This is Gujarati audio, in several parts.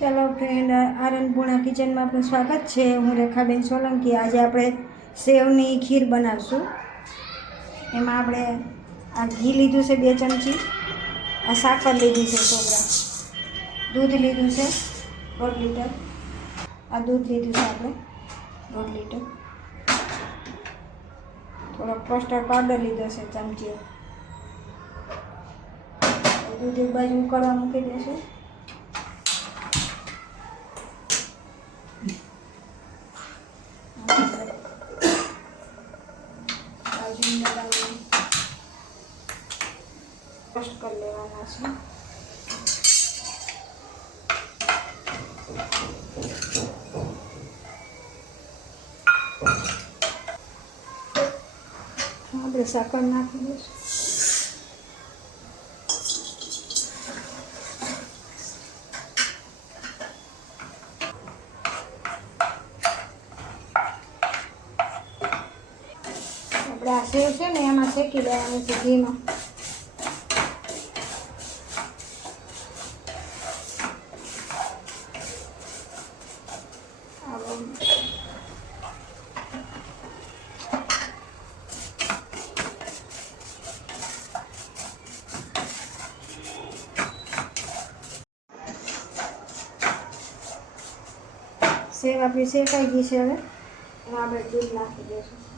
ચાલો ફ્રેન્ડ આરનપૂર્ણા કિચનમાં આપનું સ્વાગત છે. હું રેખાબેન સોલંકી. આજે આપણે સેવની ખીર બનાવશું. એમાં આપણે આ ઘી લીધું છે બે ચમચી, આ સાકર લીધી છે છોકરા દૂધ લીધું છે દોઢ લીટર. આ દૂધ લીધું છે આપણે દોઢ લીટર. થોડો કસ્ટર્ડ પાવડર લીધો છે ચમચી. દૂધ એક બાજુ ઉકળવા મૂકી દઈશું. કષ્ટ કરી લેવાના છે. આપણે સાકર નાખી દઈશું. આપણે આ સેવ છે ને, એમાં શેકી દેવાનું છે ઘીમાં. સેવ આપણી શેકાઈ ગઈ છે હવે આપણે દૂધ નાખી દઈશું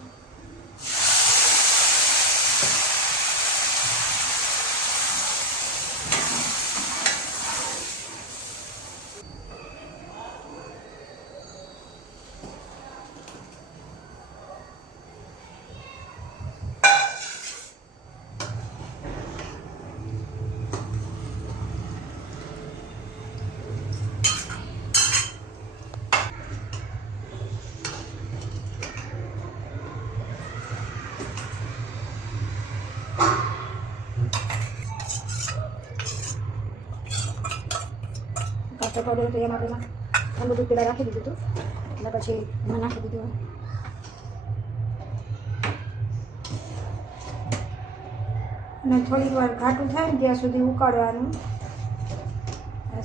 કાચો પાવડર તો એમાં પેલા. આ બધું પેલા રાખી દીધું હતું. એટલે પછી એમાં નાખી દીધું અને થોડીક વાર ઘાટું થાય ને ત્યાં સુધી ઉકાળવાનું.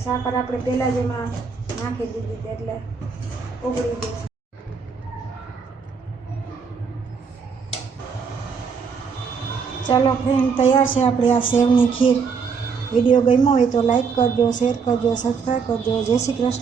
સાકર આપણે પહેલાં જ એમાં નાખી દીધી હતી એટલે ઉગળી ગઈ. ચાલો ફ્રેન્ડ તૈયાર છે આપણી આ સેવની ખીર. વીડિયો ગમ્યો હોય તો લાઈક કરજો શેર કરજો સબસ્ક્રાઈબ કરજો. જય શ્રી કૃષ્ણ.